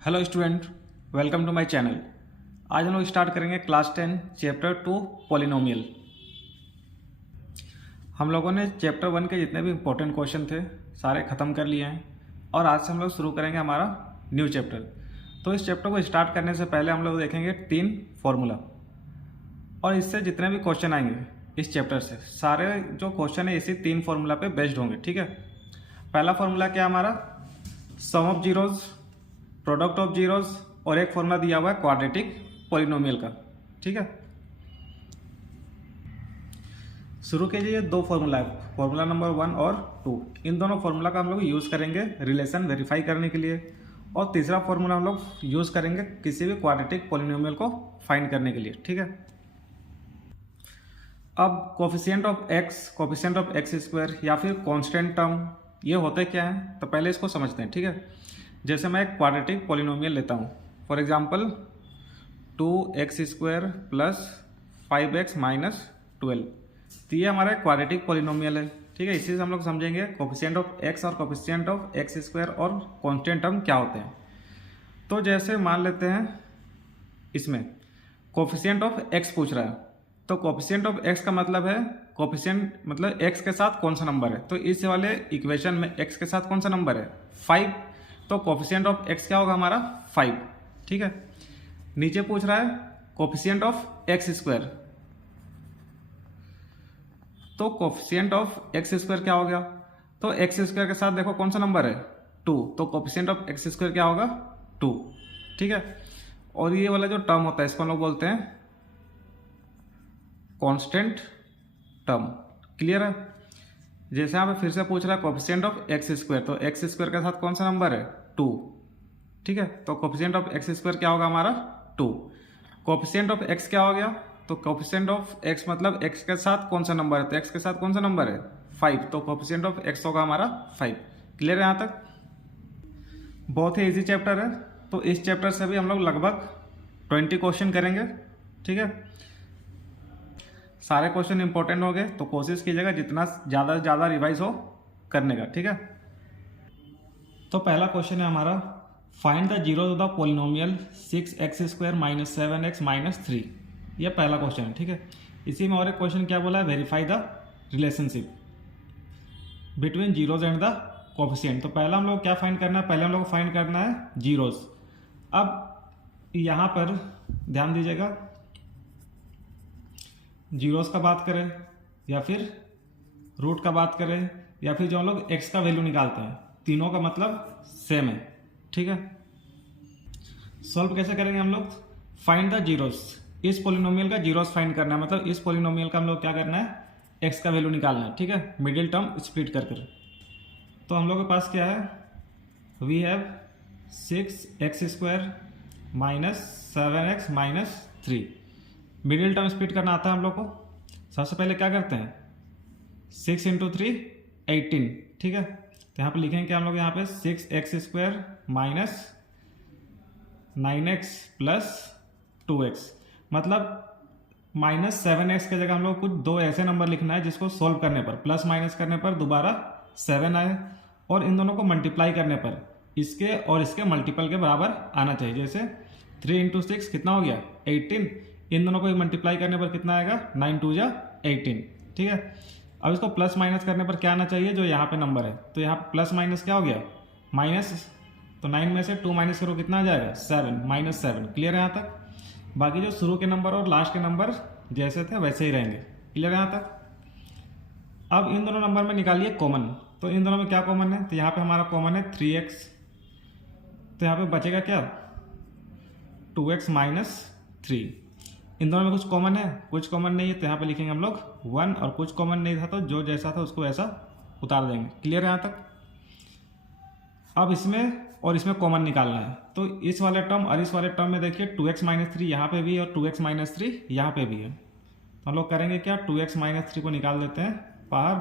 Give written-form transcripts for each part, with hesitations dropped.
Hello student, welcome to my channel. आज हम लोग स्टार्ट करेंगे क्लास 10 चैप्टर 2 पॉलिनोमियल। हम लोगों ने चैप्टर 1 के जितने भी इंपॉर्टेंट क्वेश्चन थे सारे ख़त्म कर लिए हैं और आज से हम लोग शुरू करेंगे हमारा न्यू चैप्टर। तो इस चैप्टर को स्टार्ट करने से पहले हम लोग देखेंगे 3 फॉर्मूला और इससे जितने भी क्वेश्चन आएंगे इस चैप्टर से सारे जो क्वेश्चन है इसी 3 फॉर्मूला पे बेस्ड होंगे। ठीक है, पहला फॉर्मूला क्या हमारा sum of zeros, product of zeros और एक फॉर्मूला दिया हुआ है क्वाड्रेटिक पॉलिनोमियल का। ठीक है, शुरू कीजिए। दो फॉर्मूला है, फॉर्मूला नंबर 1 और 2। इन दोनों फॉर्मूला का हम लोग यूज़ करेंगे रिलेशन वेरीफाई करने के लिए और तीसरा फॉर्मूला हम लोग यूज़ करेंगे किसी भी क्वाड्रेटिक पॉलिनोमियल को फाइंड करने के लिए। ठीक है, अब कोफिशिएंट ऑफ एक्स स्क्वायर या फिर कांस्टेंट टर्म ये होते क्या हैं, तो पहले इसको समझते हैं। ठीक है, जैसे मैं एक क्वाड्रेटिक पॉलिनोमियल लेता हूँ, for example 2x square plus 5x minus 12, तो ये हमारा एक क्वाड्रेटिक पॉलिनोमियल है। ठीक है, इसी से हम लोग समझेंगे कोफिशिएंट ऑफ x और कोफिशिएंट ऑफ एक्स स्क्वायर और कांस्टेंट टर्म क्या होते हैं। तो जैसे मान लेते हैं इसमें कोफिशिएंट ऑफ x पूछ रहा है, तो कोफिशिएंट ऑफ x का मतलब है कोफिशिएंट मतलब x के साथ कौन सा नंबर है, तो इस वाले इक्वेशन में x के साथ कौन सा नंबर है 5, तो कोफिशिएंट ऑफ x क्या होगा हमारा 5। ठीक है, नीचे पूछ रहा है कोफिशिएंट ऑफ एक्स स्क्वायर, तो कोफिशिएंट ऑफ एक्स स्क्वायर क्या हो गया, तो एक्स स्क्वायर के साथ देखो कौन सा नंबर है 2, तो कोफिशिएंट ऑफ एक्स स्क्वायर क्या होगा 2। ठीक है, और ये वाला जो टर्म होता है इसको हम लोग बोलते हैं कांस्टेंट टर्म। क्लियर है, जैसे यहाँ पे फिर से पूछ रहा है कोफिशिएंट ऑफ एक्स स्क्वायर, तो एक्स स्क्वायर के साथ कौन सा नंबर है 2। ठीक है, तो कोफिशिएंट ऑफ एक्स स्क्वायर क्या होगा हमारा 2। कोफिशिएंट ऑफ एक्स क्या हो गया, तो कोफिशिएंट ऑफ एक्स मतलब एक्स के साथ कौन सा नंबर है, तो एक्स के साथ कौन सा नंबर है 5, तो कोफिशिएंट ऑफ एक्स होगा हमारा 5। क्लियर है यहाँ तक, बहुत ही ईजी चैप्टर है। तो इस चैप्टर से भी हम लोग लगभग 20 क्वेश्चन करेंगे। ठीक है, सारे क्वेश्चन इंपॉर्टेंट हो गए, तो कोशिश कीजिएगा जितना ज़्यादा से ज़्यादा रिवाइज हो करने का। ठीक है, तो पहला क्वेश्चन है हमारा find the zeros of the polynomial 6x square minus 7x minus 3। यह पहला क्वेश्चन है। ठीक है, इसी में और एक क्वेश्चन क्या बोला है, verify the relationship between zeros and the coefficient. तो पहला हम लोग क्या फाइंड करना है, पहले हम लोग को फाइंड करना है जीरोज। अब यहाँ पर ध्यान दीजिएगा, जीरोस का बात करें या फिर रूट का बात करें या फिर जो हम लोग एक्स का वैल्यू निकालते हैं, तीनों का मतलब सेम है। ठीक है, सॉल्व कैसे करेंगे हम लोग, फाइंड द जीरोस, इस पॉलिनोमियल का जीरोस फाइंड करना है, मतलब इस पॉलिनोमियल का हम लोग क्या करना है एक्स का वैल्यू निकालना है। ठीक है, मिडिल टर्म स्प्लिट कर कर। तो हम लोग के पास क्या है, we have 6x square minus 7x minus 3। Middle term split करना आता है हम लोग को। सबसे पहले क्या करते हैं 6 इंटू 3 18। ठीक है, तो यहाँ पे लिखेंगे कि हम लोग यहाँ पे 6x square minus 9x plus 2x, मतलब माइनस 7x की जगह हम लोग कुछ दो ऐसे नंबर लिखना है जिसको सोल्व करने पर प्लस माइनस करने पर दोबारा 7 आए और इन दोनों को मल्टीप्लाई करने पर इसके और इसके मल्टीपल के बराबर आना चाहिए। जैसे 3 इंटू 6 कितना हो गया 18, इन दोनों को मल्टीप्लाई करने पर कितना आएगा 9 2 जा 18। ठीक है, अब इसको प्लस माइनस करने पर क्या आना चाहिए, जो यहाँ पे नंबर है, तो यहाँ प्लस माइनस क्या हो गया माइनस, तो 9 में से 2 माइनस करो कितना आ जाएगा 7, माइनस 7। क्लियर है यहाँ तक, बाकी जो शुरू के नंबर और लास्ट के नंबर जैसे थे वैसे ही रहेंगे। क्लियर है यहाँ तक। अब इन दोनों नंबर में निकालिए कॉमन, तो इन दोनों में क्या कॉमन है, तो यहाँ पे हमारा कॉमन है 3x, तो यहाँ पे बचेगा क्या 2x माइनस 3। इन दोनों में कुछ कॉमन है, कुछ कॉमन नहीं है, तो यहाँ पे लिखेंगे हम लोग 1, और कुछ कॉमन नहीं था तो जो जैसा था उसको ऐसा उतार देंगे। क्लियर है यहाँ तक। अब इसमें और इसमें कॉमन निकालना है, तो इस वाले टर्म और इस वाले टर्म में देखिए 2x माइनस 3 यहाँ पे भी है और 2x माइनस 3 यहाँ पे भी है, तो हम लोग करेंगे क्या 2x माइनस 3 को निकाल देते हैं बाहर।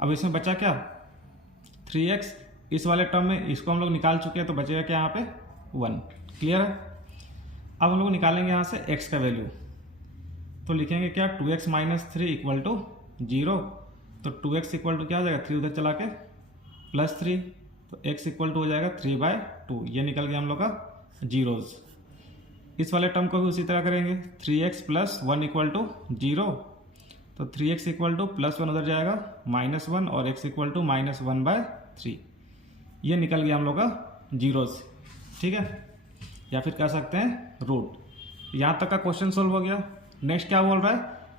अब इसमें बचा क्या 3x, इस वाले टर्म में इसको हम लोग निकाल चुके हैं, तो बचेगा क्या यहाँ पे 1। क्लियर है, अब हम लोग निकालेंगे यहाँ से x का वैल्यू, तो लिखेंगे क्या 2x माइनस 3 इक्वल टू 0, तो 2x इक्वल टू क्या हो जाएगा 3 उधर चला के प्लस 3, तो x इक्वल टू हो जाएगा 3/2। ये निकल गया हम लोग का जीरोज़। इस वाले टर्म को भी उसी तरह करेंगे, 3x प्लस 1 इक्वल टू 0, तो 3x इक्वल टू प्लस 1 उधर जाएगा -1 और x इक्वल टू -1/3। ये निकल गया हम लोग का जीरोज़, ठीक है, या फिर कह सकते हैं रूट। यहाँ तक का क्वेश्चन सोल्व हो गया। नेक्स्ट क्या बोल रहा है,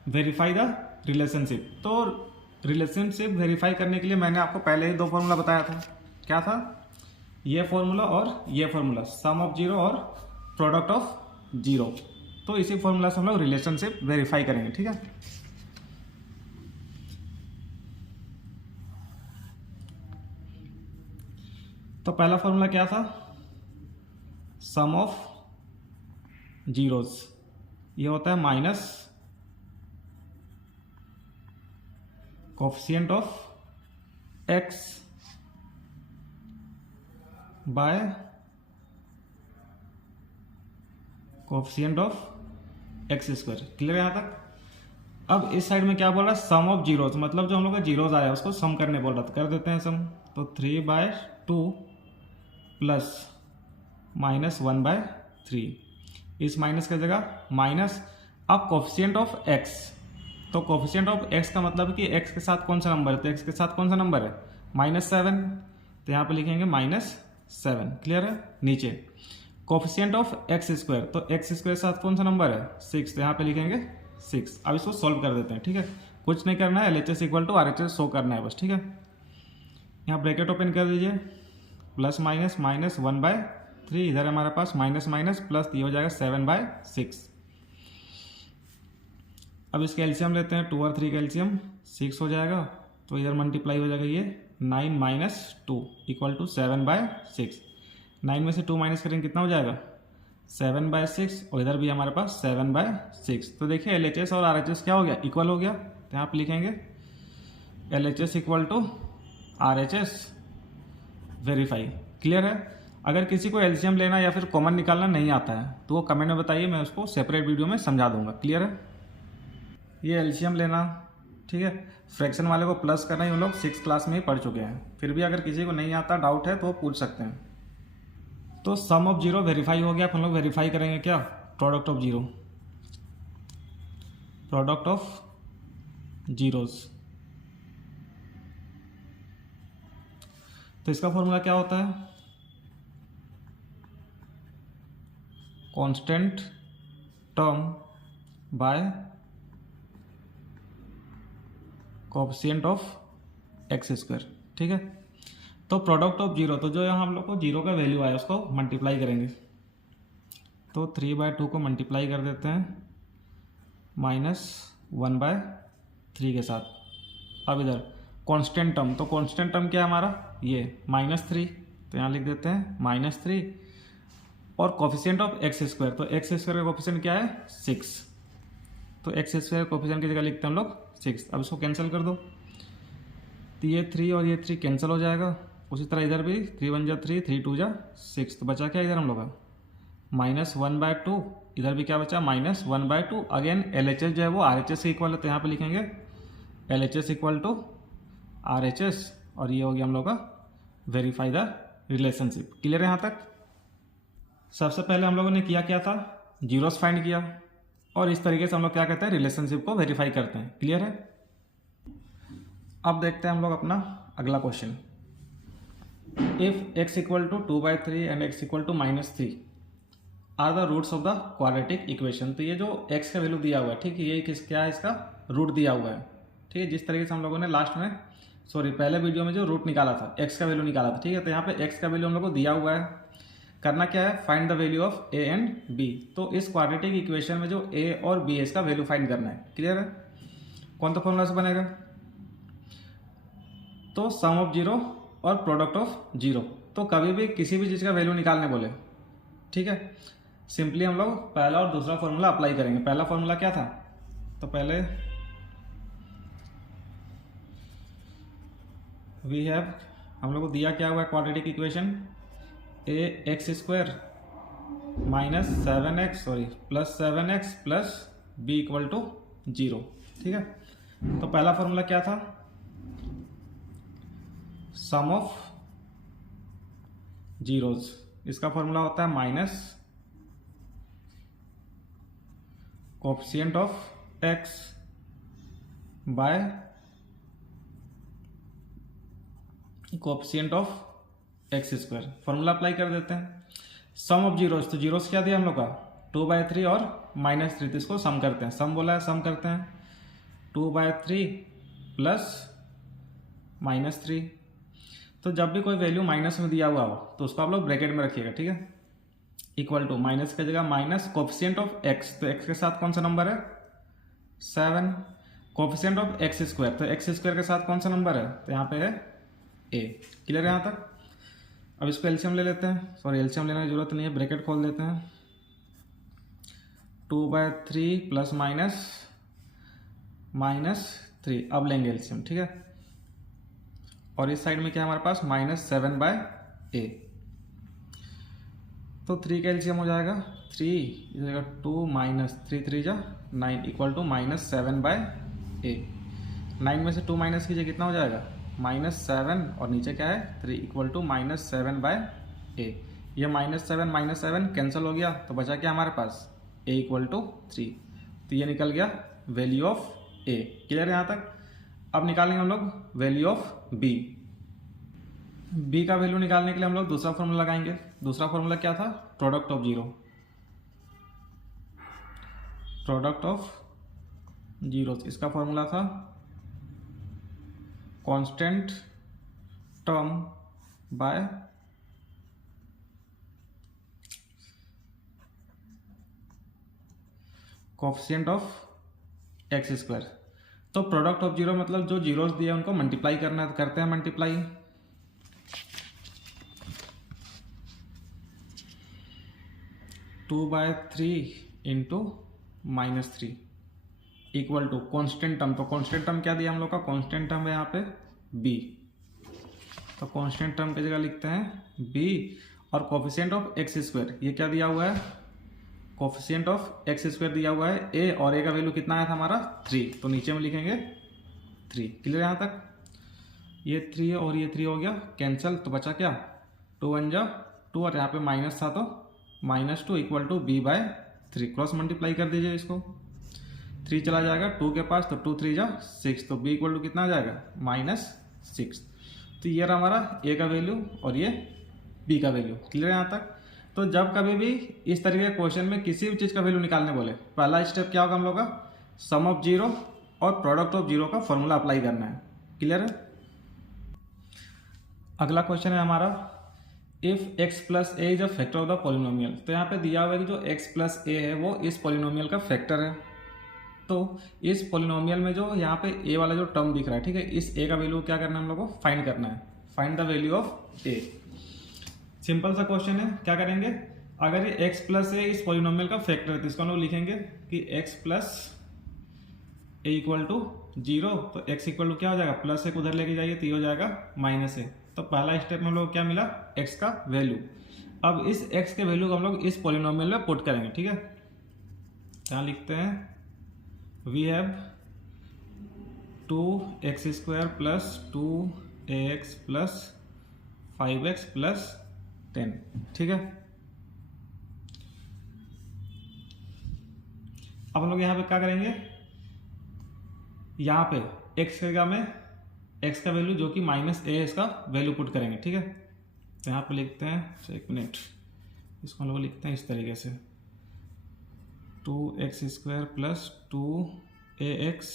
वेरीफाई द रिलेशनशिप। तो रिलेशनशिप वेरीफाई करने के लिए मैंने आपको पहले ही दो फॉर्मूला बताया था। क्या था, ये फॉर्मूला और ये फॉर्मूला, सम ऑफ जीरो और प्रोडक्ट ऑफ जीरो। तो इसी फॉर्मूला से हम लोग रिलेशनशिप वेरीफाई करेंगे, ठीक है। तो पहला फॉर्मूला क्या था, सम ऑफ जीरोज, ये होता है minus coefficient of x bye coefficient of x square. Clear है यहाँ तक। अब इस साइड में क्या बोल रहा है, सम ऑफ जीरोज, मतलब जो हम लोग का जीरोज आया उसको सम करने बोल रहा था, कर देते हैं सम। तो 3/2 प्लस -1/3, इस माइनस की जगह माइनस। अब कोफिशिएंट ऑफ एक्स, तो कोफिशिएंट ऑफ एक्स का मतलब है कि एक्स के साथ कौन सा नंबर है, तो एक्स के साथ कौन सा नंबर है, -7, तो यहाँ पे लिखेंगे -7। क्लियर है। नीचे कोफिशिएंट ऑफ एक्स स्क्वायर, तो एक्स स्क्वायर के साथ कौन सा नंबर है, 6, तो यहाँ पे लिखेंगे 6। अब इसको सॉल्व कर देते हैं, ठीक है, कुछ नहीं करना है, LHS equal to RHS show करना है बस, ठीक है। यहाँ ब्रैकेट ओपन कर दीजिए, प्लस माइनस -1/3, इधर हमारे पास माइनस माइनस प्लस, ये हो जाएगा 7/6। अब इसके एलसीएम लेते हैं, 2 और 3 का एलसीएम 6 हो जाएगा, तो इधर मल्टीप्लाई हो जाएगा ये 9 - 2 इक्वल टू 7/6। 9 में से 2 माइनस करेंगे कितना हो जाएगा, 7/6, और इधर भी हमारे पास 7/6। तो देखिए LHS और RHS क्या हो गया, इक्वल हो गया। तो यहाँ पे लिखेंगे LHS equal to RHS verify. Clear है। अगर किसी को एलसीएम लेना या फिर कॉमन निकालना नहीं आता है तो वो कमेंट में बताइए, मैं उसको सेपरेट वीडियो में समझा दूंगा। क्लियर है। ये एलसीएम लेना, ठीक है, फ्रैक्शन वाले को प्लस करना, हम लोग 6 क्लास में ही पढ़ चुके हैं। फिर भी अगर किसी को नहीं आता, डाउट है, तो वो पूछ सकते हैं। तो सम ऑफ जीरो वेरीफाई हो गया। हम लोग वेरीफाई करेंगे क्या, product of zero, product of zeros. तो इसका फॉर्मूला क्या होता है, constant term by coefficient of x square, ठीक है। तो प्रोडक्ट ऑफ जीरो, तो जो यहाँ हम लोग को जीरो का वैल्यू आया उसको मल्टीप्लाई करेंगे। तो 3/2 को मल्टीप्लाई कर देते हैं -1/3 के साथ। अब इधर कांस्टेंट टर्म, तो कांस्टेंट टर्म क्या है हमारा, ये -3, तो यहाँ लिख देते हैं -3, और कोफिशिएंट ऑफ एक्स स्क्वायर, तो एक्स स्क्वायर का कोफिशिएंट क्या है, 6, तो एक्स स्क्वायर कोफिशिएंट की जगह लिखते हैं हम लोग 6। अब इसको कैंसिल कर दो, तो ये 3 और ये 3 कैंसिल हो जाएगा। उसी तरह इधर भी 3 × 1 = 3, 3 × 2 = 6, तो बचा क्या इधर हम लोग का -1/2, इधर भी क्या बचा -1/2। अगेन LHS जो है वो RHS से इक्वल है, तो यहाँ पे लिखेंगे LHS इक्वल टू RHS, और ये हो गया हम लोग का वेरीफाई द रिलेशनशिप। क्लियर है यहाँ तक। सबसे पहले हम लोगों ने किया क्या था, जीरोस फाइंड किया, और इस तरीके से हम लोग क्या करते हैं, रिलेशनशिप को वेरीफाई करते हैं। क्लियर है। अब देखते हैं हम लोग अपना अगला question. If x equal to 2/3 and x equal to -3 are the roots of the quadratic equation. तो ये जो x का वैल्यू दिया हुआ है, ठीक है, ये क्या है, इसका रूट दिया हुआ है, ठीक है। जिस तरीके से हम लोगों ने लास्ट में, पहले वीडियो में जो रूट निकाला था, x का वैल्यू निकाला था, ठीक है। तो यहाँ पे x का वैल्यू हम लोग को दिया हुआ है। करना क्या है, find the value of a and b। तो इस क्वाड्रेटिक इक्वेशन में जो a और b है, इसका वैल्यू फाइंड करना है। क्लियर है। कौन सा फॉर्मूला से बनेगा, तो सम ऑफ जीरो और प्रोडक्ट ऑफ जीरो। तो कभी भी किसी भी चीज़ का वैल्यू निकालने बोले, ठीक है, सिंपली हम लोग पहला और दूसरा फॉर्मूला अप्लाई करेंगे। पहला फॉर्मूला क्या था, तो पहले वी हैव, हम लोग को दिया क्या हुआ है quadratic equation, ax² plus 7x plus b equal to 0, ठीक है। तो पहला फॉर्मूला क्या था, सम ऑफ जीरोज, इसका फॉर्मूला होता है minus coefficient of x by coefficient of x square. Formula apply कर देते हैं। सम ऑफ जीरोस, तो जीरोस क्या दिया हम लोग का 2/3 और -3, तो इसको सम करते हैं। सम बोला है, सम करते हैं। 2/3 प्लस -3। तो जब भी कोई वैल्यू माइनस में दिया हुआ हो तो उसको आप लोग ब्रैकेट में रखिएगा, ठीक है। इक्वल टू माइनस की जगह माइनस कोएफिशिएंट ऑफ एक्स, तो एक्स के साथ कौन सा नंबर है 7। कोएफिशिएंट ऑफ एक्स स्क्वायर, तो एक्स स्क्वायर के साथ कौन सा नंबर है, तो यहाँ पे है ए। क्लियर है यहाँ तक। अब इसको एलसीएम ले लेते हैं, सॉरी एलसीएम लेने की जरूरत नहीं है, ब्रैकेट खोल देते हैं। 2/3 प्लस -3, अब लेंगे एलसीएम, ठीक है। और इस साइड में क्या है हमारे पास -7/a, तो 3 का एलसीएम हो जाएगा 3 इस जगह 2 -3 3 जा 9 इक्वल टू -7/a। 9 में से 2 माइनस कीजिए, कितना हो जाएगा -7 और नीचे क्या है 3 इक्वल टू -7/a। ये -7 कैंसिल हो गया, तो बचा क्या हमारे पास a इक्वल टू 3, तो ये निकल गया वैल्यू ऑफ a। क्लियर है यहाँ तक। अब निकालेंगे हम लोग वैल्यू ऑफ b का वैल्यू निकालने के लिए हम लोग दूसरा फॉर्मूला लगाएंगे। दूसरा फॉर्मूला क्या था, प्रोडक्ट ऑफ जीरो। इसका फॉर्मूला था constant term by coefficient of x square. तो प्रोडक्ट ऑफ जीरो मतलब जो जीरोस दिए उनको मल्टीप्लाई करना है, तो करते हैं multiply. 2/3 into -3 equal to constant term, तो कांस्टेंट टर्म क्या दिया हम लोग का, कांस्टेंट टर्म है यहाँ पे b, तो कांस्टेंट टर्म की जगह लिखते हैं b। और कोएफिशिएंट ऑफ एक्स स्क्वायर, ये क्या दिया हुआ है, कोएफिशिएंट ऑफ एक्स स्क्वायर दिया हुआ है a, और a का वैल्यू कितना आया था हमारा 3, तो नीचे में लिखेंगे 3। क्लियर यहाँ तक। ये 3 और ये 3 हो गया कैंसिल, तो बचा क्या 2 1 जा 2, और यहाँ पे माइनस था तो -2 equal to b/3। Cross multiply कर दीजिए इसको, 3 चला जाएगा 2 के पास, तो 2 3 जा 6, तो b इक्वल टू कितना आ जाएगा -6। तो ये रहा हमारा a का वैल्यू और ये b का वैल्यू। क्लियर यहाँ तक। तो जब कभी भी इस तरीके के क्वेश्चन में किसी भी चीज़ का वैल्यू निकालने बोले, पहला स्टेप क्या होगा हम लोग का, सम ऑफ जीरो और प्रोडक्ट ऑफ जीरो का फॉर्मूला अप्लाई करना है। क्लियर है। अगला क्वेश्चन है हमारा, if x plus A is a factor of the polynomial. तो यहाँ पे दिया हुआ है कि जो x प्लस ए है वो इस पॉलिनोमियल का फैक्टर है। तो इस पॉलिनोमियल में जो यहाँ पे a वाला जो टर्म दिख रहा है, ठीक है, इस a का वैल्यू क्या करना है हम लोग को, फाइंड करना है। Find the value of a। Simple सा क्वेश्चन है। क्या करेंगे, अगर ये x प्लस ए इस पॉलिनोमियल का फैक्टर है तो इसको हम लोग लिखेंगे कि x plus a equal to 0, तो x इक्वल टू क्या हो जाएगा, प्लस एक उधर लेके जाइए तो ये हो जाएगा -a। तो पहला स्टेप में हम लोग क्या मिला, x का वैल्यू। अब इस x के वैल्यू को हम लोग इस पॉलिनोमियल में पुट करेंगे, ठीक है। यहाँ लिखते हैं we have 2x² plus 2ax plus 5x plus 10, ठीक है। अब हम लोग यहाँ पे क्या करेंगे, यहाँ पे x की जगह में x का वैल्यू जो कि -a है इसका वैल्यू पुट करेंगे, ठीक है। तो यहाँ पे लिखते हैं, एक मिनट, इसको हम लोग लिखते हैं इस तरीके से 2x² plus 2ax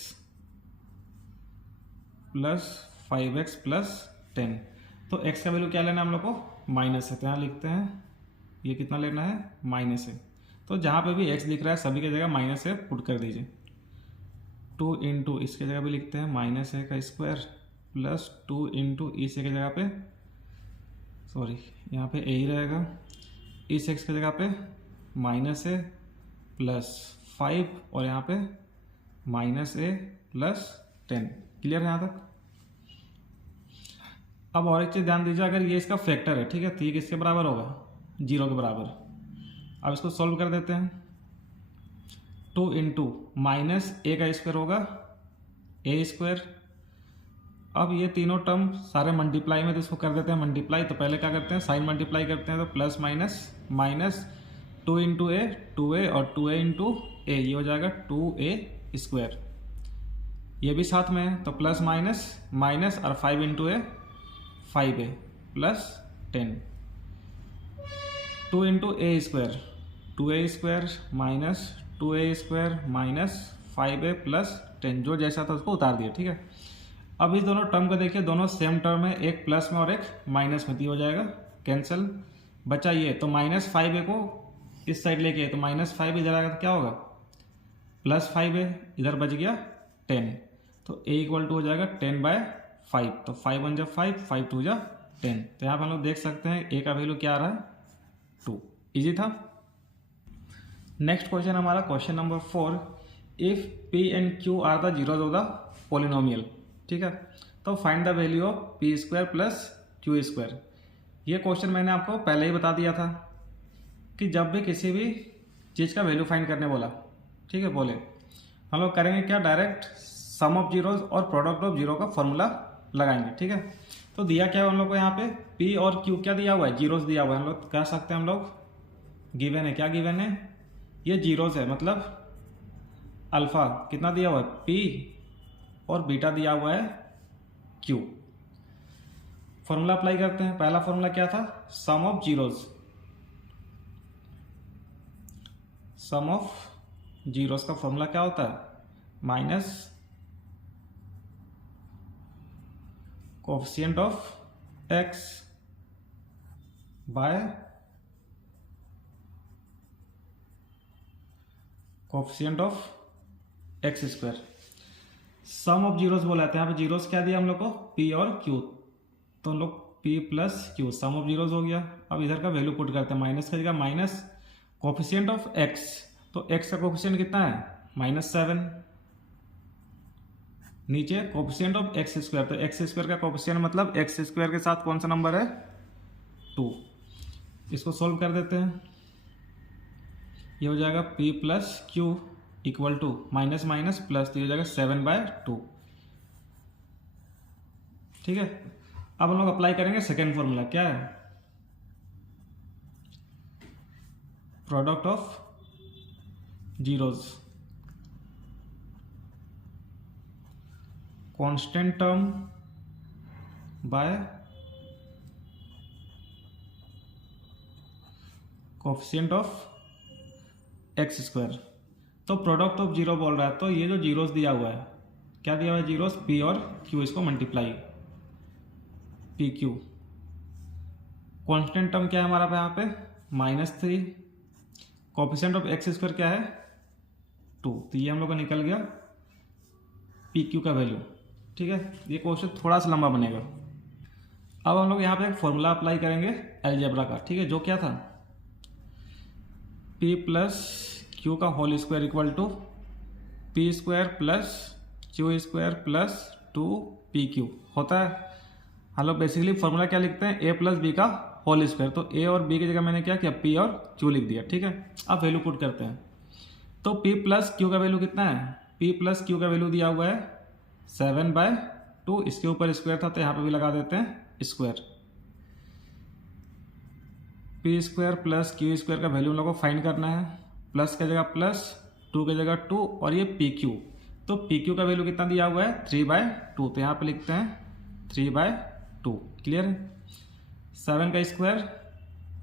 plus 5x plus 10। तो x का वैल्यू क्या लेना है हम लोग को, माइनस है, तो यहाँ लिखते हैं ये कितना लेना है, -a। तो जहाँ पे भी x दिख रहा है सभी की जगह -a पुट कर दीजिए। 2 इंटू इसके जगह पे लिखते हैं -a का स्क्वायर प्लस 2 इंटू इस के जगह पे, सॉरी यहाँ पे a ही रहेगा, इस x की जगह पे -a प्लस 5 और यहाँ पे -a प्लस 10। क्लियर है यहाँ तक। अब और एक चीज़ ध्यान दीजिए, अगर ये इसका फैक्टर है, ठीक है, तो ये किसके बराबर होगा, 0 के बराबर। अब इसको सॉल्व कर देते हैं। 2 इंटू -a का स्क्वायर होगा a स्क्वायर अब ये तीनों टर्म सारे मल्टीप्लाई में, तो इसको कर देते हैं मल्टीप्लाई। तो पहले क्या करते हैं, साइन मल्टीप्लाई करते हैं, तो प्लस माइनस माइनस 2 इंटू ए 2a और 2a इंटू ए, ये हो जाएगा 2a स्क्वायर। ये भी साथ में है तो प्लस माइनस माइनस और 5 into A 5a plus 10, 2 into A square 2a square minus 2a square minus 5a plus 10, जो जैसा था उसको उतार दिया। ठीक है, अब इस दोनों टर्म को देखिए, दोनों सेम टर्म है, एक प्लस में और एक माइनस में, तो हो जाएगा कैंसिल। बचा ये, तो माइनस 5a को इस साइड लेके, तो माइनस 5 इधर आएगा तो क्या होगा, प्लस 5a, इधर बच गया 10, तो a इक्वल टू हो जाएगा 10/5, तो 5 1 जा 5, 5 2 जा 10। तो यहाँ पर हम लोग देख सकते हैं a का वैल्यू क्या आ रहा है, 2। इजी था। नेक्स्ट क्वेश्चन हमारा question number 4, if p and q are the zeros of the polynomial. ठीक है, तो find the value of p square plus q square. ये क्वेश्चन मैंने आपको पहले ही बता दिया था कि जब भी किसी भी चीज़ का वैल्यू फाइंड करने बोला, ठीक है, बोले हम लोग करेंगे क्या, डायरेक्ट सम ऑफ जीरोज और प्रोडक्ट ऑफ जीरो का फॉर्मूला लगाएंगे। ठीक है, तो दिया क्या है हम लोग को यहाँ पे, पी और क्यू क्या दिया हुआ है, जीरोज दिया हुआ है। हम लोग कह सकते हैं, हम लोग गिवन है, क्या गिवन है, ये जीरोज है, मतलब अल्फा कितना दिया हुआ है, पी, और बीटा दिया हुआ है क्यू। फॉर्मूला अप्लाई करते हैं। पहला फॉर्मूला क्या था, sum of zeros, sum of zeros का फॉर्मूला क्या होता है, minus coefficient of x by coefficient of x square. Sum of zeros बोला था, यहाँ पे जीरोस क्या दिया हम लोग को, p और q, तो हम लोग p plus q, sum of zeros हो गया। अब इधर का वैल्यू पुट करते हैं, माइनस का जगह माइनस कोएफिशिएंट ऑफ x, तो x का कोएफिशिएंट कितना है, -7, नीचे कोएफिशिएंट ऑफ एक्स स्क्वायर, तो एक्स स्क्वायर का कोएफिशिएंट मतलब एक्स स्क्वायर के साथ कौन सा नंबर है, 2। इसको सोल्व कर देते हैं, ये हो जाएगा p plus q equal to minus minus plus, तो हो जाएगा 7/2। ठीक है, अब हम लोग अप्लाई करेंगे सेकेंड फॉर्मूला, क्या है, product of zeros, constant term by coefficient of x square. तो प्रोडक्ट ऑफ जीरो बोल रहा है, तो ये जो जीरोस दिया हुआ है, क्या दिया हुआ है, जीरोस पी और क्यू, इसको multiply P Q. Constant term क्या है हमारा यहाँ पे, -3, कोएफिशिएंट ऑफ एक्स स्क्वायर क्या है, 2, तो ये हम लोग का निकल गया पी क्यू का वैल्यू। ठीक है, ये क्वेश्चन थोड़ा सा लंबा बनेगा। अब हम लोग यहाँ पे एक फॉर्मूला अप्लाई करेंगे अलजेब्रा का। ठीक है, जो क्या था, p प्लस क्यू का whole square equal to p square plus q square plus 2pq होता है। हम लोग बेसिकली फॉर्मूला क्या लिखते हैं, a प्लस बी का होल स्क्वायर, तो a और b की जगह मैंने क्या किया, p और q लिख दिया। ठीक है, अब वैल्यू पुट करते हैं, तो p प्लस क्यू का वैल्यू कितना है, p प्लस क्यू का वैल्यू दिया हुआ है 7/2, इसके ऊपर स्क्वायर था तो यहाँ पे भी लगा देते हैं square. P square plus q square का वैल्यू हम लोग को फाइंड करना है, प्लस की जगह प्लस, 2 की जगह 2, और ये पी क्यू, तो पी क्यू का वैल्यू कितना दिया हुआ है, 3/2, तो यहाँ पे लिखते हैं 3/2। क्लियर है, 7 का स्क्वायर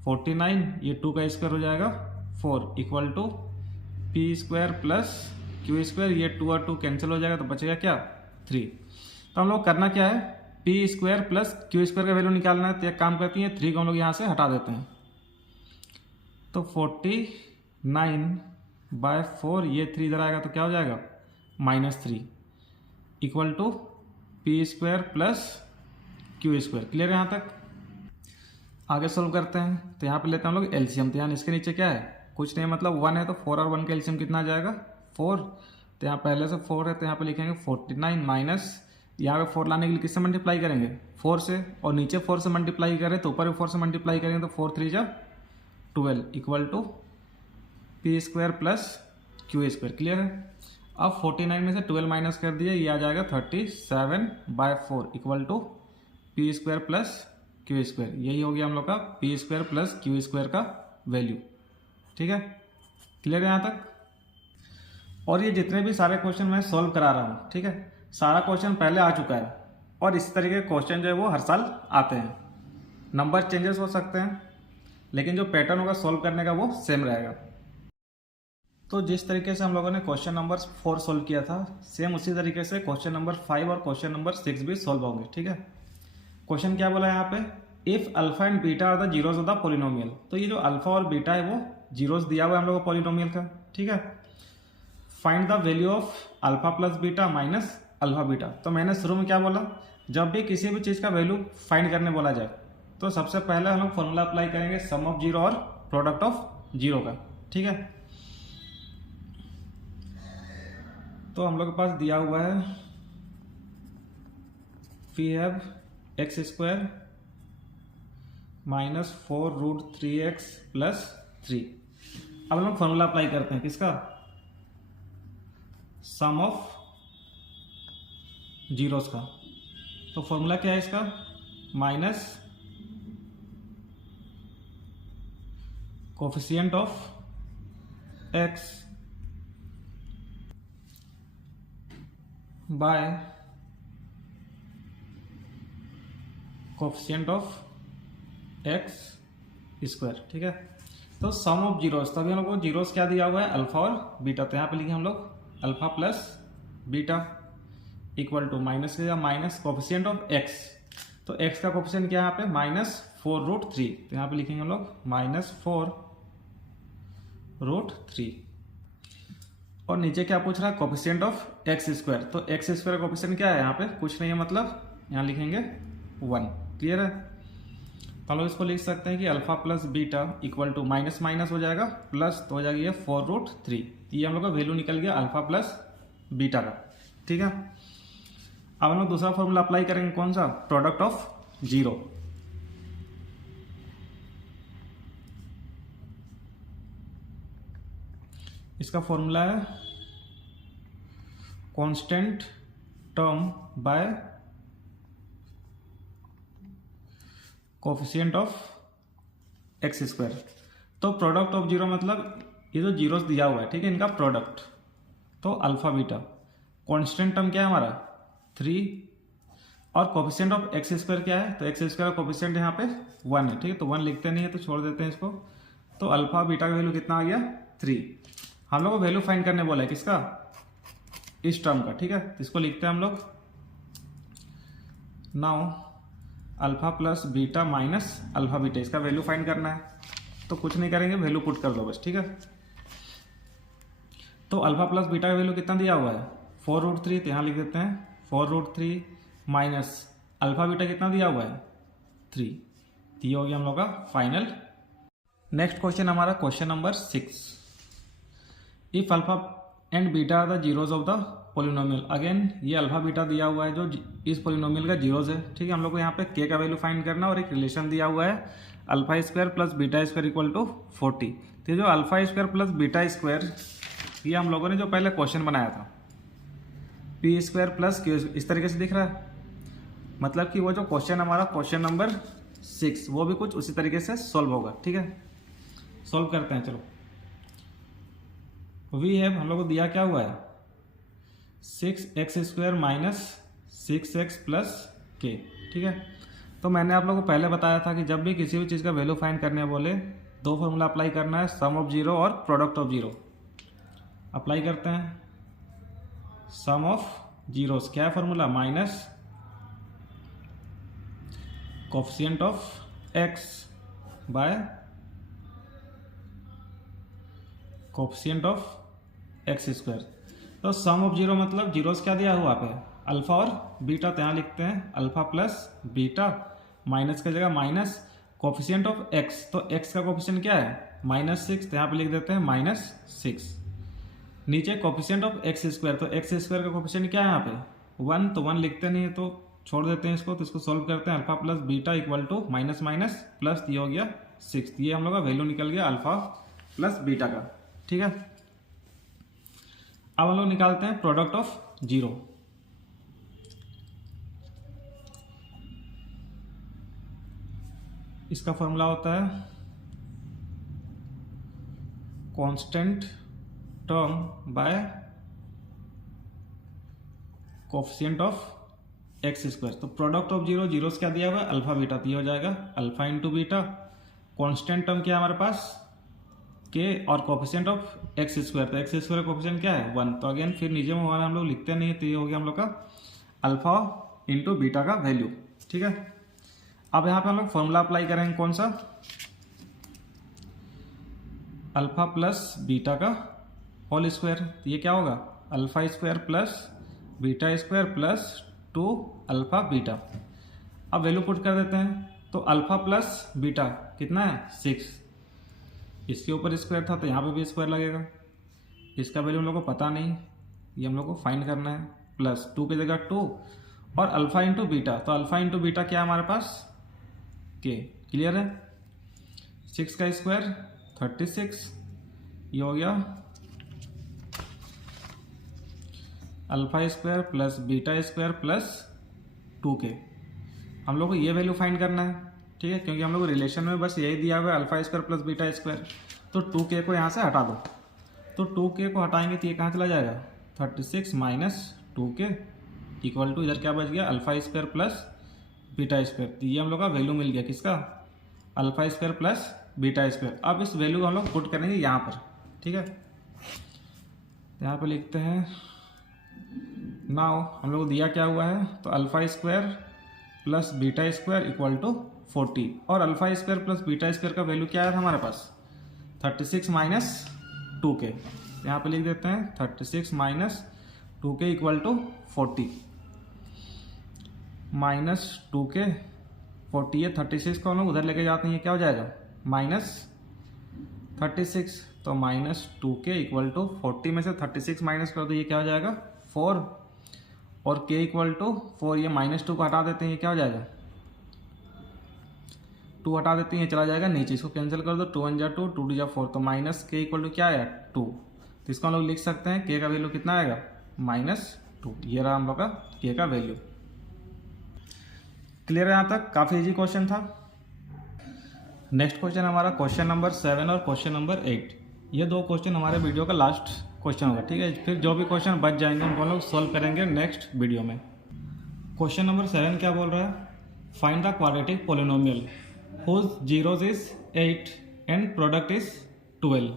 49, ये 2 का स्क्वायर हो जाएगा 4 equal to p square plus q square, ये 2 और 2 कैंसिल हो जाएगा, तो बचेगा क्या, 3। तो हम लोग करना क्या है, P square plus q square का वैल्यू निकालना है, तो एक काम करती है, 3 को हम लोग यहाँ से हटा देते हैं, तो 49/4, ये 3 इधर आएगा तो क्या हो जाएगा, -3 equal to p square plus q square. Clear है यहाँ तक, आगे सोल्व करते हैं। तो यहाँ पे लेते हैं हम लोग एलसीएम, तो यहाँ इसके नीचे क्या है, कुछ नहीं, मतलब 1 है, तो 4 और 1 का एलसीएम कितना आ जाएगा, 4। तो यहाँ पहले से 4 है, तो यहाँ पे लिखेंगे 49 माइनस, यहाँ पे 4 लाने के लिए किससे मल्टीप्लाई करेंगे, 4 से, और नीचे 4 से मल्टीप्लाई करें तो ऊपर भी 4 से मल्टीप्लाई करेंगे, तो 4 3 जा 12 equal to p square plus q square. Clear है, अब 49 में से 12 माइनस कर दिए, ये आ जाएगा 37/4 equal to p square plus q square. यही हो गया हम लोग का p square plus q square का वैल्यू। ठीक है, क्लियर है यहाँ तक। और ये जितने भी सारे क्वेश्चन मैं सॉल्व करा रहा हूँ, ठीक है, सारा क्वेश्चन पहले आ चुका है और इस तरीके के क्वेश्चन जो है वो हर साल आते हैं। नंबर चेंजेस हो सकते हैं लेकिन जो पैटर्न होगा सॉल्व करने का वो सेम रहेगा। तो जिस तरीके से हम लोगों ने क्वेश्चन नंबर 4 सॉल्व किया था, सेम उसी तरीके से क्वेश्चन नंबर 5 और क्वेश्चन नंबर 6 भी सॉल्व होंगे। ठीक है, क्वेश्चन क्या बोला है यहाँ पे, if alpha and beta are the zeros of the polynomial. तो ये जो अल्फा और बीटा है वो जीरोज दिया हुआ है हम लोग को पॉलिनोमियल का। ठीक है, find the value of alpha plus beta minus alpha beta. तो मैंने शुरू में क्या बोला, जब भी किसी भी चीज़ का वैल्यू फाइंड करने बोला जाए तो सबसे पहले हम लोग फॉर्मूला अप्लाई करेंगे सम ऑफ जीरो और प्रोडक्ट ऑफ जीरो का। ठीक है, तो हम लोग के पास दिया हुआ है we have x square minus 4√3x plus 3। अब हम लोग फॉर्मूला अप्लाई करते हैं किसका, सम ऑफ जीरोस का। तो फॉर्मूला क्या है इसका, minus coefficient of x bye coefficient of x square. ठीक है, तो सम ऑफ जीरोस, तभी हम लोग को जीरोस क्या दिया हुआ है, अल्फा और बीटा। तो यहाँ पे लिखे हम लोग alpha plus beta equal to minus का माइनस कोफिशिएंट ऑफ x। तो x का कोफिशिएंट क्या है यहाँ पे, -4√3। तो यहाँ पे लिखेंगे हम लोग -4√3। और नीचे क्या पूछ रहा है, कोफिशिएंट ऑफ x स्क्वायर। तो x स्क्वायर का कोफिशिएंट क्या है, यहाँ पे कुछ नहीं है, मतलब यहाँ लिखेंगे 1। क्लियर है, तो हम लोग इसको लिख सकते हैं कि alpha plus beta equal to minus minus हो जाएगा प्लस, तो हो जाएगा ये 4√3। ये हम लोग का वैल्यू निकल गया अल्फा प्लस बीटा का। ठीक है, अब हम लोग दूसरा फॉर्मूला अप्लाई करेंगे, कौन सा, प्रोडक्ट ऑफ जीरो। इसका फॉर्मूला है constant term by coefficient of x square. तो प्रोडक्ट ऑफ जीरो मतलब ये जो जीरोस दिया हुआ है, ठीक है, इनका प्रोडक्ट, तो अल्फा बीटा। कांस्टेंट टर्म क्या है हमारा 3 और कोफिशिएंट ऑफ एक्स स्क्वायर क्या है, तो एक्स स्क्वायर का कोफिशिएंट यहाँ पे 1 है। ठीक है, तो 1 लिखते नहीं है तो छोड़ देते हैं इसको। तो अल्फा बीटा का वैल्यू कितना आ गया 3। हम लोग को वैल्यू फाइंड करने बोला है किसका, इस टर्म का। ठीक है, तो इसको लिखते हैं हम लोग now alpha plus beta minus alpha beta, इसका वैल्यू फाइंड करना है। तो कुछ नहीं करेंगे, वैल्यू पुट कर दो बस। ठीक है, तो अल्फा प्लस बीटा का वैल्यू कितना दिया हुआ है 4√3। तो यहाँ लिख देते हैं 4√3 माइनस अल्फा बीटा कितना दिया हुआ है 3। तो ये हो गया हम लोग का फाइनल। नेक्स्ट क्वेश्चन हमारा question number 6, if alpha and beta are the zeros of the polynomial. Again ये अल्फा बीटा दिया हुआ है जो इस पोलिनोमियल का जीरोज है। ठीक है, हम लोग को यहाँ पे के का वैल्यू फाइंड करना और एक रिलेशन दिया हुआ है alpha square plus beta square equal to 40। तो जो alpha square plus beta square, ये हम लोगों ने जो पहले क्वेश्चन बनाया था पी स्क्वायर प्लस क्यू, इस तरीके से दिख रहा है। मतलब कि वो जो क्वेश्चन हमारा क्वेश्चन नंबर 6 वो भी कुछ उसी तरीके से सॉल्व होगा। ठीक है, सॉल्व करते हैं। चलो, वी हैव, हम लोग को दिया क्या हुआ है 6x square minus 6x plus के। ठीक है, तो मैंने आप लोगों को पहले बताया था कि जब भी किसी भी चीज़ का वैल्यू फाइंड करने बोले 2 फॉर्मूला अप्लाई करना है, सम ऑफ जीरो और प्रोडक्ट ऑफ जीरो। अप्लाई करते हैं सम ऑफ जीरोस, क्या है formula, minus coefficient of x bye coefficient of x square. तो सम ऑफ जीरो मतलब जीरोस क्या दिया हुआ पे, अल्फा और बीटा। तो यहाँ लिखते हैं अल्फा प्लस बीटा, माइनस की जगह माइनस कोफिशिएंट ऑफ x। तो x का कोफिशिएंट क्या है -6, तो यहाँ पे लिख देते हैं -6। नीचे कोफिशिएंट ऑफ एक्स स्क्वायर, तो एक्स स्क्वायर का कोफिशिएंट क्या है यहाँ पे 1। तो 1 लिखते नहीं है तो छोड़ देते हैं इसको। तो इसको सॉल्व करते हैं, alpha plus beta equal to minus minus plus, ये हो गया 6। ये हम लोग का वैल्यू निकल गया अल्फा प्लस बीटा का। ठीक है, अब हम लोग निकालते हैं प्रोडक्ट ऑफ जीरो। इसका फॉर्मूला होता है constant term by coefficient of x square. तो प्रोडक्ट ऑफ जीरो, जीरो से क्या दिया हुआ है अल्फा बीटा, तो ये हो जाएगा alpha into beta. Constant term क्या है हमारे पास के, और कोफिशिएंट ऑफ एक्स स्क्वायर, तो एक्स स्क्वायर कोफिशिएंट क्या है 1। तो अगेन फिर नीचे में हमारा हम लोग लिखते नहीं है, तो ये हो गया हम लोग का अल्फा इंटू बीटा का वैल्यू। ठीक है, अब यहाँ पे हम लोग फॉर्मूला अप्लाई करेंगे कौन सा, अल्फा प्लस बीटा का होल स्क्वायर। तो ये क्या होगा alpha square plus beta square plus 2 alpha beta. अब वैल्यू पुट कर देते हैं, तो अल्फा प्लस बीटा कितना है 6, इसके ऊपर स्क्वायर था तो यहाँ पे भी स्क्वायर लगेगा। इसका वैल्यू हम लोग को पता नहीं, ये हम लोग को फाइंड करना है। प्लस 2 की जगह 2 और अल्फा इंटू बीटा, तो अल्फा इंटू बीटा क्या है हमारे पास के, क्लियर है। 6 का स्क्वायर 36, ये हो गया alpha square plus beta square plus 2k। हम लोग को ये वैल्यू फाइंड करना है, ठीक है, क्योंकि हम लोग रिलेशन में बस यही दिया हुआ है alpha square plus beta square. तो 2k को यहाँ से हटा दो, तो 2k को हटाएंगे तो ये कहाँ चला जाएगा 36 माइनस 2k इक्वल टू इधर क्या बच गया alpha square plus beta square. तो ये हम लोग का वैल्यू मिल गया किसका alpha square plus beta square. अब इस वैल्यू को हम लोग पुट करेंगे यहाँ पर, ठीक है। यहाँ पर लिखते हैं नाउ हम लोग को दिया क्या हुआ है, तो alpha square plus beta square equal to 40, और alpha square plus beta square का वैल्यू क्या है हमारे पास 36 माइनस 2k। यहाँ पे लिख देते हैं 36 minus 2k equal to 40 minus 2k 40 है। 36 को हम लोग उधर लेके जाते हैं, ये क्या हो जाएगा माइनस 36, तो माइनस 2k इक्वल टू 40 में से 36 माइनस कर दो, ये क्या हो जाएगा 4, और k इक्वल टू 4, ये माइनस 2 को हटा देते हैं, ये क्या हो जाएगा 2 हटा देते हैं, ये चला जाएगा नीचे, इसको कैंसिल कर दो, 2 1 जा 2, 2 2 जा 4, तो माइनस k इक्वल टू क्या आया 2। तो इसको हम लोग लिख सकते हैं k का वैल्यू कितना आएगा -2। ये रहा हम लोग का k का वैल्यू। क्लियर है यहाँ तक, काफ़ी इजी क्वेश्चन था। नेक्स्ट क्वेश्चन हमारा क्वेश्चन नंबर 7 और क्वेश्चन नंबर 8। ये दो क्वेश्चन हमारे वीडियो का लास्ट क्वेश्चन होगा, ठीक है। फिर जो भी क्वेश्चन बच जाएंगे उनको हम लोग सॉल्व करेंगे नेक्स्ट वीडियो में। क्वेश्चन नंबर 7 क्या बोल रहा है, find the quadratic polynomial whose zeros is 8 and product is 12।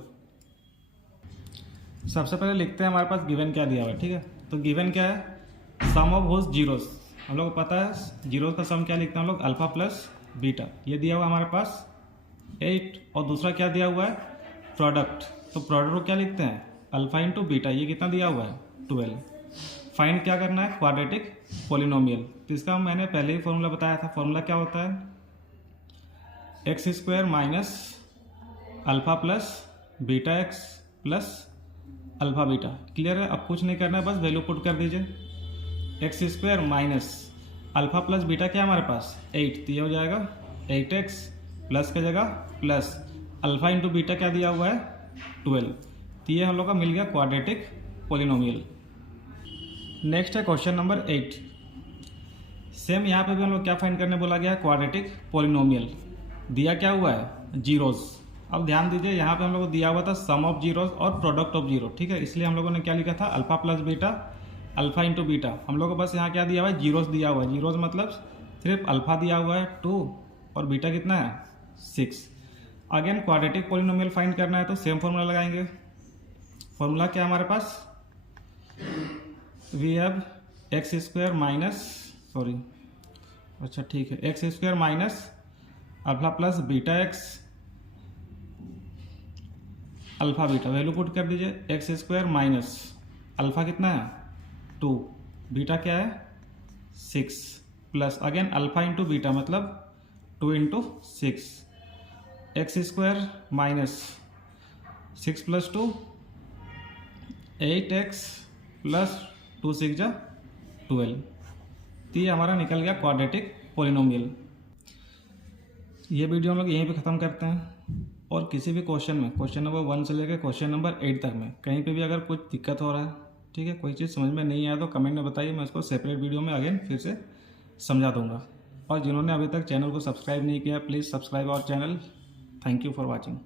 सबसे पहले लिखते हैं हमारे पास गिवन क्या दिया हुआ है, ठीक है। तो गिवन क्या है सम ऑफ हुज जीरोज, हम लोग को पता है जीरोज का सम क्या लिखते हैं हम लोग अल्फा प्लस बीटा, ये दिया हुआ है हमारे पास 8, और दूसरा क्या दिया हुआ है प्रोडक्ट, तो प्रोडक्ट को क्या लिखते हैं अल्फा इंटू बीटा, ये कितना दिया हुआ है 12। फाइंड क्या करना है क्वाड्रेटिक पोलिनोमियल, तो इसका मैंने पहले ही फॉर्मूला बताया था। फॉर्मूला क्या होता है X square minus alpha plus beta x plus alpha beta. Clear है, अब कुछ नहीं करना है, बस वैल्यू पुट कर दीजिए। X square minus alpha plus beta क्या है हमारे पास 8, तो ये हो जाएगा 8x प्लस की जगह प्लस अल्फा इंटू बीटा क्या दिया हुआ है 12, तो ये हम लोग का मिल गया क्वाड्रेटिक पोलिनोमियल। नेक्स्ट है क्वेश्चन नंबर 8। सेम यहाँ पे भी हम लोग क्या फाइंड करने बोला गया है क्वाड्रेटिक पोलिनोमियल। दिया क्या हुआ है जीरोज। अब ध्यान दीजिए यहाँ पे हम लोग को दिया हुआ था सम ऑफ जीरोज और प्रोडक्ट ऑफ जीरो, ठीक है। इसलिए हम लोगों ने क्या लिखा था alpha plus beta alpha into beta. हम लोग को बस यहाँ क्या दिया हुआ है जीरोज दिया हुआ है, जीरोज मतलब सिर्फ अल्फा दिया हुआ है 2 और बीटा कितना है 6। अगेन क्वाड्रेटिक पोलिनोमियल फाइंड करना है तो सेम फॉर्मूला लगाएंगे। फॉर्मूला क्या है हमारे पास we have x square minus ठीक है X square minus alpha plus beta X alpha beta. Value put कर दीजिए एक्स स्क्वायर माइनस अल्फा कितना है 2, बीटा क्या है 6 plus again alpha into beta मतलब 2 into 6, x square minus 6 plus 2 8x plus 2 6 जा 12। तो ये हमारा निकल गया क्वाड्रेटिक पोलिनोमियल। ये वीडियो हम लोग यहीं पे ख़त्म करते हैं, और किसी भी क्वेश्चन में क्वेश्चन नंबर 1 से लेकर क्वेश्चन नंबर 8 तक में कहीं पे भी अगर कुछ दिक्कत हो रहा है ठीक है, कोई चीज़ समझ में नहीं आया तो कमेंट में बताइए, मैं उसको सेपरेट वीडियो में अगेन फिर से समझा दूंगा। और जिन्होंने अभी तक चैनल को सब्सक्राइब नहीं किया, please subscribe our channel. Thank you for watching.